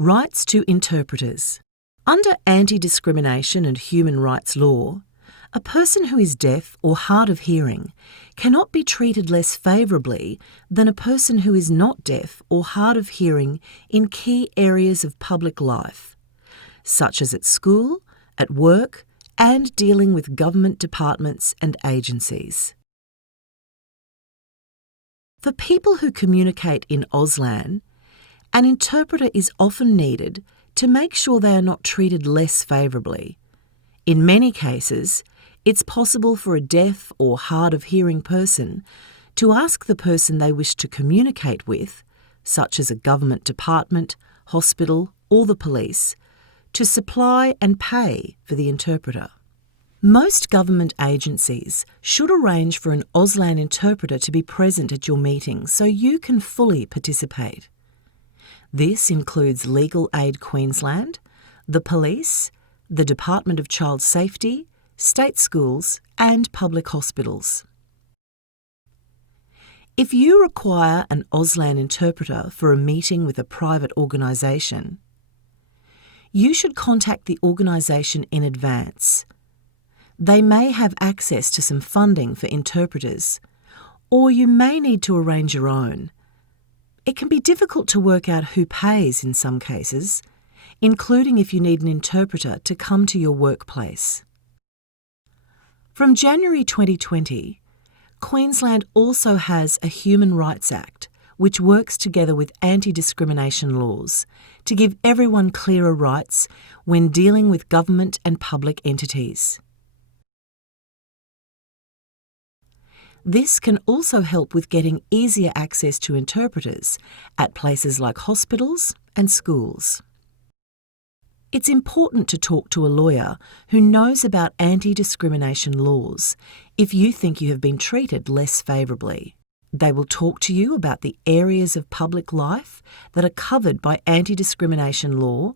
Rights to interpreters. Under anti-discrimination and human rights law, a person who is deaf or hard of hearing cannot be treated less favourably than a person who is not deaf or hard of hearing in key areas of public life, such as at school, at work, and dealing with government departments and agencies. For people who communicate in Auslan, an interpreter is often needed to make sure they are not treated less favourably. In many cases, it's possible for a deaf or hard of hearing person to ask the person they wish to communicate with, such as a government department, hospital, or the police, to supply and pay for the interpreter. Most government agencies should arrange for an Auslan interpreter to be present at your meeting so you can fully participate. This includes Legal Aid Queensland, the police, the Department of Child Safety, state schools, and public hospitals. If you require an Auslan interpreter for a meeting with a private organisation, you should contact the organisation in advance. They may have access to some funding for interpreters, or you may need to arrange your own. It can be difficult to work out who pays in some cases, including if you need an interpreter to come to your workplace. From January 2020, Queensland also has a Human Rights Act which works together with anti-discrimination laws to give everyone clearer rights when dealing with government and public entities. This can also help with getting easier access to interpreters at places like hospitals and schools. It's important to talk to a lawyer who knows about anti-discrimination laws if you think you have been treated less favourably. They will talk to you about the areas of public life that are covered by anti-discrimination law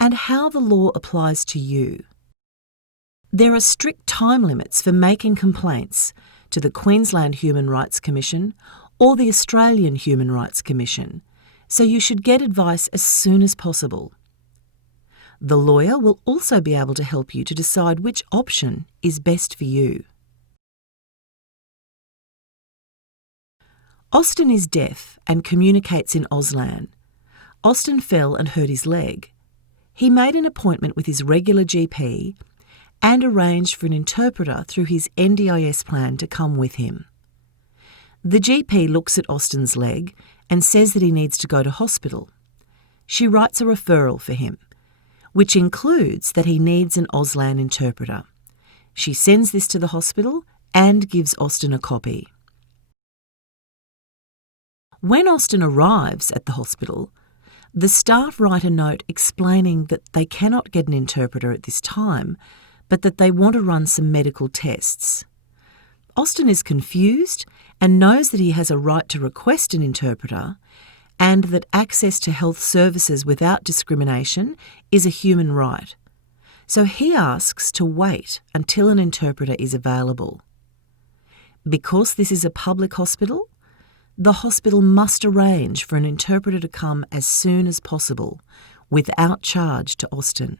and how the law applies to you. There are strict time limits for making complaints to the Queensland Human Rights Commission or the Australian Human Rights Commission, so you should get advice as soon as possible. The lawyer will also be able to help you to decide which option is best for you. Austin is deaf and communicates in Auslan. Austin fell and hurt his leg. He made an appointment with his regular GP and arranged for an interpreter through his NDIS plan to come with him. The GP looks at Austin's leg and says that he needs to go to hospital. She writes a referral for him, which includes that he needs an Auslan interpreter. She sends this to the hospital and gives Austin a copy. When Austin arrives at the hospital, the staff write a note explaining that they cannot get an interpreter at this time, but that they want to run some medical tests. Austin is confused and knows that he has a right to request an interpreter and that access to health services without discrimination is a human right. So he asks to wait until an interpreter is available. Because this is a public hospital, the hospital must arrange for an interpreter to come as soon as possible, without charge to Austin.